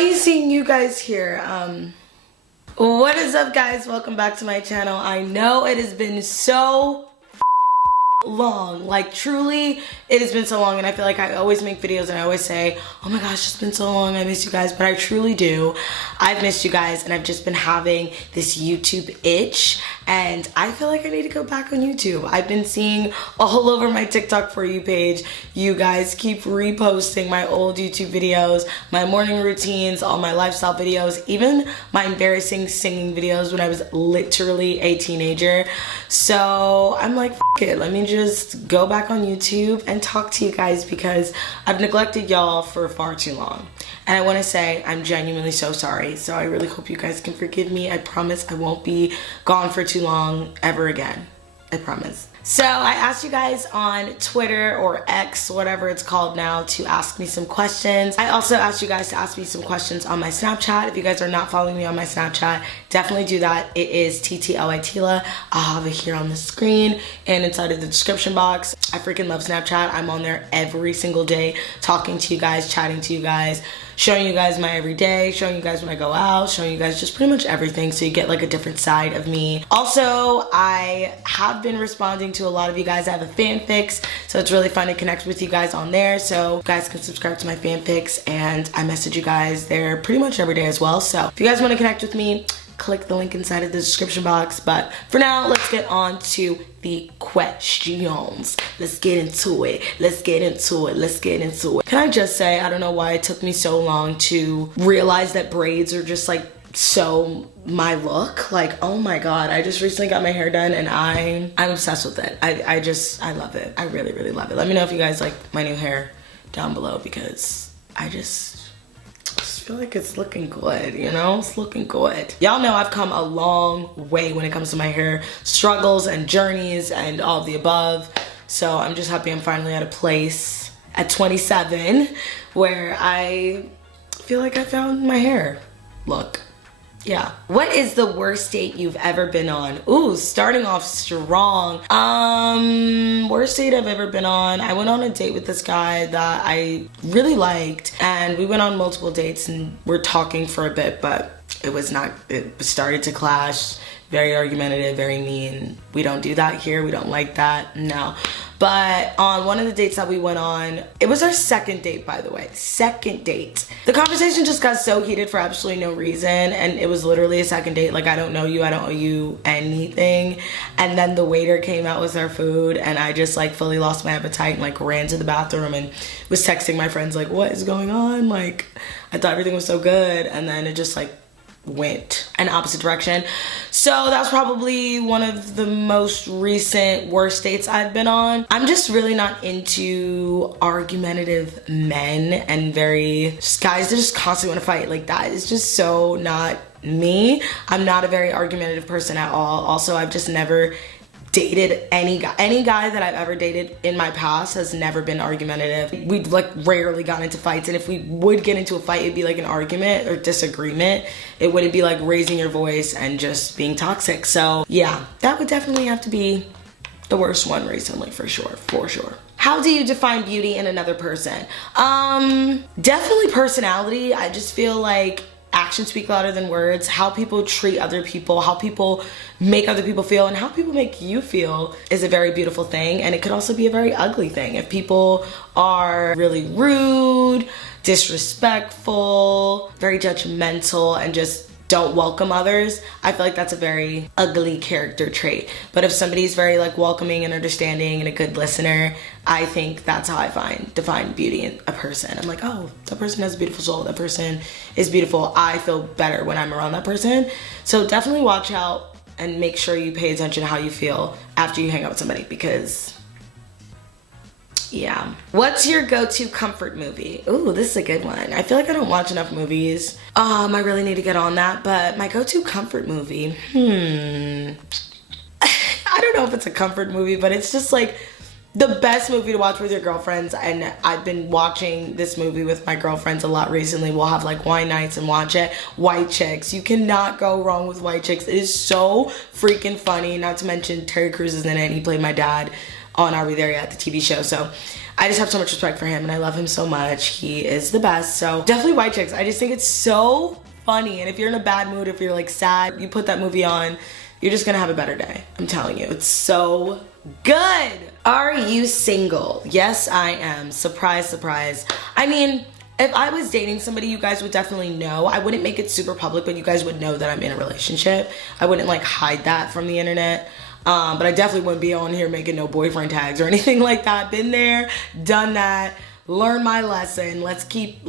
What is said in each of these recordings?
funny seeing you guys here. What is up, guys? Welcome back to my channel. I know it has been so long, like truly it has been so long, and I feel like I always make videos and I always say, oh my gosh, it's been so long, I miss you guys, but I truly do. I've missed you guys, and I've just been having this YouTube itch, and I feel like I need to go back on YouTube. I've been seeing all over my TikTok For You page, you guys keep reposting my old YouTube videos, my morning routines, all my lifestyle videos, even my embarrassing singing videos when I was literally a teenager. So I'm like, F it, let me just go back on YouTube and talk to you guys, because I've neglected y'all for far too long. And I want to say I'm genuinely so sorry. So I really hope you guys can forgive me. I promise I won't be gone for too long ever again. I promise. So I asked you guys on Twitter or X, whatever it's called now, to ask me some questions. I also asked you guys to ask me some questions on my Snapchat. If you guys are not following me on my Snapchat, definitely do that. It is Teala. I'll have it here on the screen and inside of the description box. I freaking love Snapchat. I'm on there every single day, talking to you guys, chatting to you guys, showing you guys my everyday, showing you guys when I go out, showing you guys just pretty much everything, so you get like a different side of me. Also, I have been responding to a lot of you guys. I have a fanfics, so it's really fun to connect with you guys on there. So you guys can subscribe to my fanfics, and I message you guys there pretty much every day as well. So if you guys want to connect with me, click the link inside of the description box. But for now, let's get on to the questions. Let's get into it. Can I just say, I don't know why it took me so long to realize that braids are just like so my look. Like, oh my god, I just recently got my hair done and I'm obsessed with it. I love it. I really love it. Let me know if you guys like my new hair down below, because I just feel like it's looking good, you know? It's looking good. Y'all know I've come a long way when it comes to my hair struggles and journeys and all of the above. So I'm just happy I'm finally at a place at 27 where I feel like I found my hair look. Yeah. What is the worst date you've ever been on? Ooh, starting off strong. Worst date I've ever been on. I went on a date with this guy that I really liked, and we went on multiple dates and we're talking for a bit, but it started to clash. Very argumentative, very mean. We don't do that here. We don't like that. No. But on one of the dates that we went on, it was our second date, by the way. Second date. The conversation just got so heated for absolutely no reason, and it was literally a second date. Like, I don't know you, I don't owe you anything. And then the waiter came out with our food, and I just like fully lost my appetite and like ran to the bathroom and was texting my friends like, what is going on? Like, I thought everything was so good, and then it just like went an opposite direction. So that's probably one of the most recent worst dates I've been on. I'm just really not into argumentative men and guys that just constantly want to fight. Like, that is just so not me. I'm not a very argumentative person at all. Also, I've just never dated any guy that I've ever dated in my past has never been argumentative. We'd like rarely gotten into fights, and if we would get into a fight, it'd be like an argument or disagreement. It wouldn't be like raising your voice and just being toxic. So yeah, that would definitely have to be the worst one recently, for sure. How do you define beauty in another person? Definitely personality. I just feel like actions speak louder than words. How people treat other people, how people make other people feel, and how people make you feel is a very beautiful thing, and it could also be a very ugly thing. If people are really rude, disrespectful, very judgmental, and just don't welcome others, I feel like that's a very ugly character trait. But if somebody's very like welcoming and understanding and a good listener, I think that's how I define beauty in a person. I'm like, oh, that person has a beautiful soul, that person is beautiful. I feel better when I'm around that person. So definitely watch out and make sure you pay attention to how you feel after you hang out with somebody, because yeah. What's your go-to comfort movie? Ooh, this is a good one. I feel like I don't watch enough movies. I really need to get on that, but my go-to comfort movie, I don't know if it's a comfort movie, but it's just like the best movie to watch with your girlfriends. And I've been watching this movie with my girlfriends a lot recently. We'll have like wine nights and watch it. White Chicks. You cannot go wrong with White Chicks. It is so freaking funny. Not to mention Terry Crews is in it, and he played my dad. on Are We There Yet, the TV show. So I just have so much respect for him and I love him so much. He is the best. So definitely White Chicks. I just think it's so funny. And if you're in a bad mood, if you're like sad, you put that movie on, you're just gonna have a better day. I'm telling you, it's so good. Are you single? Yes, I am. Surprise, surprise. I mean, if I was dating somebody, you guys would definitely know. I wouldn't make it super public, but you guys would know that I'm in a relationship. I wouldn't like hide that from the internet. But I definitely wouldn't be on here making no boyfriend tags or anything like that. Been there, done that, learned my lesson. Let's keep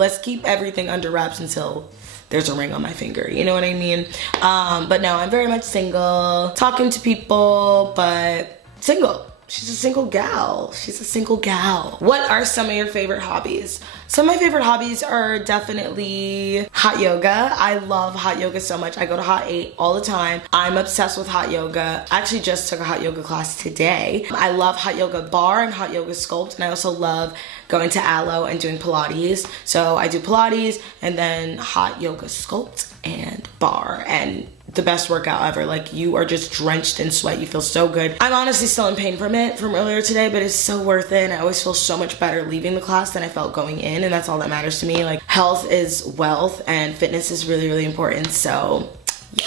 everything under wraps until there's a ring on my finger, you know what I mean? But no, I'm very much single, talking to people, but single. She's a single gal. She's a single gal. What are some of your favorite hobbies? Some of my favorite hobbies are definitely hot yoga. I love hot yoga so much. I go to Hot 8 all the time. I'm obsessed with hot yoga. I actually just took a hot yoga class today. I love hot yoga bar and hot yoga sculpt, and I also love going to Alo and doing Pilates. So I do Pilates and then hot yoga sculpt and bar, and the best workout ever. Like, you are just drenched in sweat. You feel so good. I'm honestly still in pain from it from earlier today, but it's so worth it. And I always feel so much better leaving the class than I felt going in, and that's all that matters to me. Like, health is wealth and fitness is really, really important. So yeah.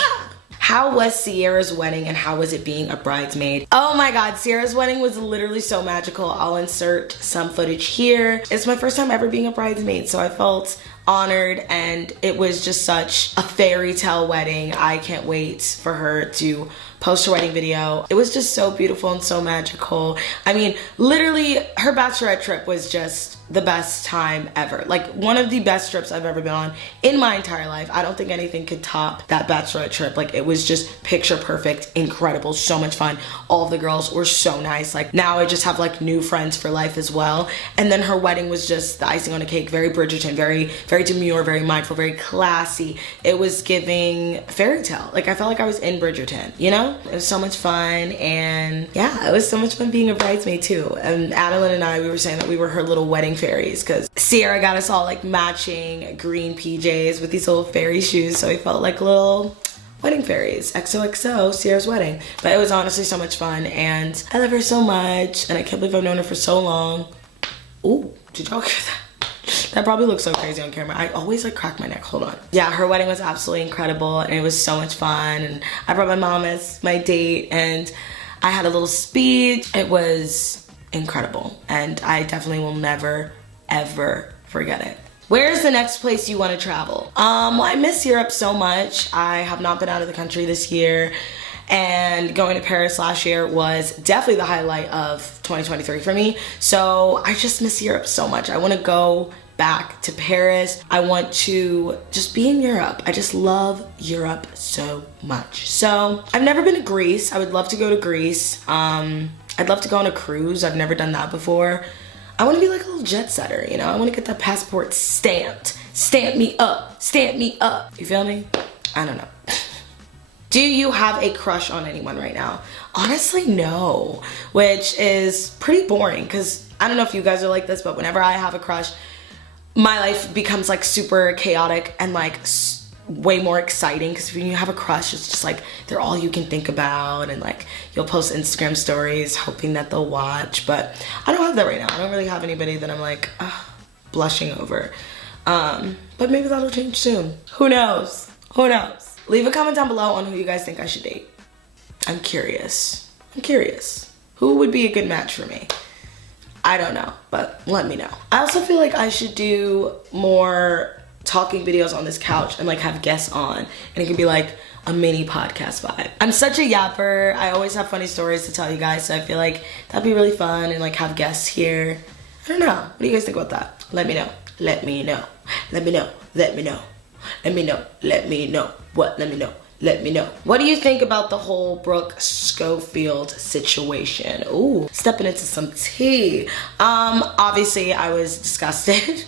How was Sierra's wedding and how was it being a bridesmaid? Oh my God, Sierra's wedding was literally so magical. I'll insert some footage here. It's my first time ever being a bridesmaid, so I felt honored, and it was just such a fairy tale wedding. I can't wait for her to post her wedding video. It was just so beautiful and so magical. I mean, literally, her bachelorette trip was just the best time ever. Like, one of the best trips I've ever been on in my entire life. I don't think anything could top that bachelorette trip. Like, it was just picture perfect, incredible, so much fun. All of the girls were so nice. Like, now I just have like new friends for life as well. And then her wedding was just the icing on a cake. Very Bridgerton, very demure, very mindful, very classy. It was giving fairy tale. Like, I felt like I was in Bridgerton, you know? It was so much fun, and yeah, it was so much fun being a bridesmaid too. And Adeline and I, we were saying that we were her little wedding fairies, because Sierra got us all like matching green PJs with these little fairy shoes, so we felt like little wedding fairies. XOXO, Sierra's wedding. But it was honestly so much fun, and I love her so much, and I can't believe I've known her for so long. Ooh, did y'all hear that? That probably looks so crazy on camera. I always like crack my neck. Hold on. Yeah, her wedding was absolutely incredible, and it was so much fun. And I brought my mom as my date, and I had a little speech. It was incredible, and I definitely will never, ever forget it. Where's the next place you want to travel? Well, I miss Europe so much. I have not been out of the country this year, and going to Paris last year was definitely the highlight of 2023 for me. So I just miss Europe so much. I want to go back to Paris. I want to just be in Europe. I just love Europe so much. So I've never been to Greece. I would love to go to Greece. I'd love to go on a cruise. I've never done that before. I want to be like a little jet setter, you know? I want to get that passport stamped. Stamp me up. Stamp me up. You feel me? I don't know. Do you have a crush on anyone right now? Honestly, no. Which is pretty boring, because I don't know if you guys are like this, but whenever I have a crush, my life becomes like super chaotic and like way more exciting, because when you have a crush, it's just like they're all you can think about, and like you'll post Instagram stories hoping that they'll watch. But I don't have that right now. I don't really have anybody that I'm like blushing over. But maybe that'll change soon. Who knows? Who knows? Leave a comment down below on who you guys think I should date. I'm curious. I'm curious. Who would be a good match for me? I don't know, but let me know. I also feel like I should do more talking videos on this couch and like have guests on, and it can be like a mini podcast vibe. I'm such a yapper. I always have funny stories to tell you guys, so I feel like that'd be really fun, and like have guests here. I don't know. What do you guys think about that? Let me know. Let me know. Let me know. Let me know. Let me know. Let me know. What? Let me know. Let me know. What do you think about the whole Brooke Schofield situation? Ooh, stepping into some tea. Obviously I was disgusted.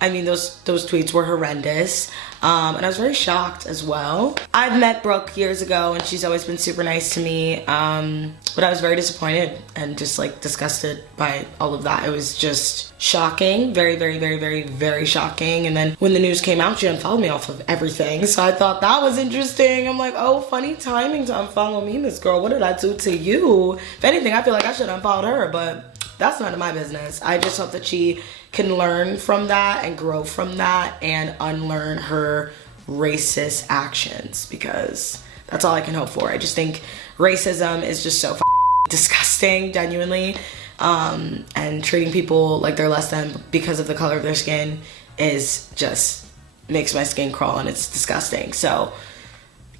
I mean, those tweets were horrendous. And I was very shocked as well. I've met Brooke years ago and she's always been super nice to me. But I was very disappointed and just like disgusted by all of that. It was just shocking. Very, very, very, very, very shocking. And then when the news came out, she unfollowed me off of everything. So I thought that was interesting. I'm like, oh, funny timing to unfollow me, Miss Girl. What did I do to you? If anything, I feel like I should have unfollowed her, but that's none of my business. I just hope that she can learn from that and grow from that and unlearn her racist actions, because that's all I can hope for. I just think racism is just so disgusting, genuinely. And treating people like they're less than because of the color of their skin is just makes my skin crawl, and it's disgusting. So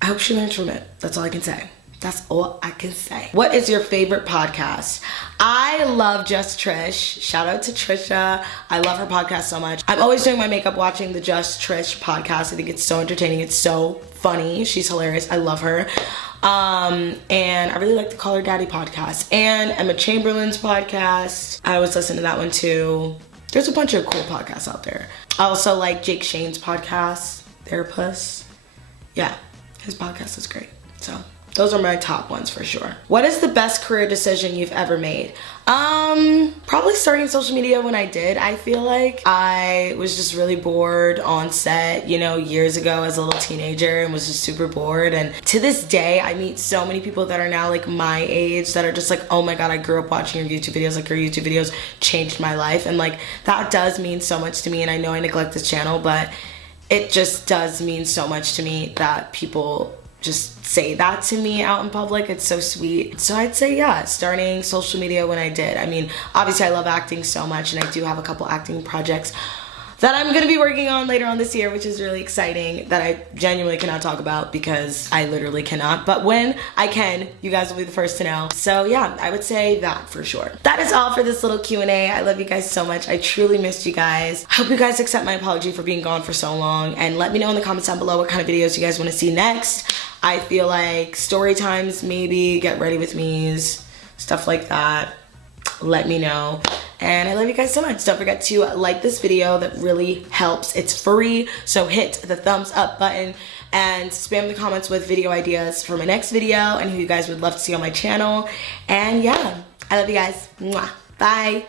I hope she learns from it. That's all I can say. That's all I can say. What is your favorite podcast? I love Just Trish. Shout out to Trisha. I love her podcast so much. I'm always doing my makeup watching the Just Trish podcast. I think it's so entertaining. It's so funny. She's hilarious. I love her. And I really like the Call Her Daddy podcast and Emma Chamberlain's podcast. I always listen to that one too. There's a bunch of cool podcasts out there. I also like Jake Shane's podcast, Therapist. Yeah, his podcast is great. So those are my top ones for sure. What is the best career decision you've ever made? Probably starting social media when I did. I feel like I was just really bored on set, you know, years ago as a little teenager, and was just super bored. And to this day, I meet so many people that are now like my age that are just like, oh my God, I grew up watching your YouTube videos. Like, your YouTube videos changed my life. And like, that does mean so much to me. And I know I neglect this channel, but it just does mean so much to me that people just say that to me out in public. It's so sweet. So I'd say, yeah, starting social media when I did. I mean, obviously I love acting so much, and I do have a couple acting projects that I'm gonna be working on later on this year, which is really exciting, that I genuinely cannot talk about because I literally cannot. But when I can, you guys will be the first to know. So yeah, I would say that for sure. That is all for this little Q&A. I love you guys so much. I truly missed you guys. I hope you guys accept my apology for being gone for so long, and let me know in the comments down below what kind of videos you guys wanna see next. I feel like story times, maybe, get ready with me's, stuff like that. Let me know. And I love you guys so much. Don't forget to like this video. That really helps. It's free, so hit the thumbs up button and spam the comments with video ideas for my next video and who you guys would love to see on my channel. And yeah, I love you guys. Mwah. Bye.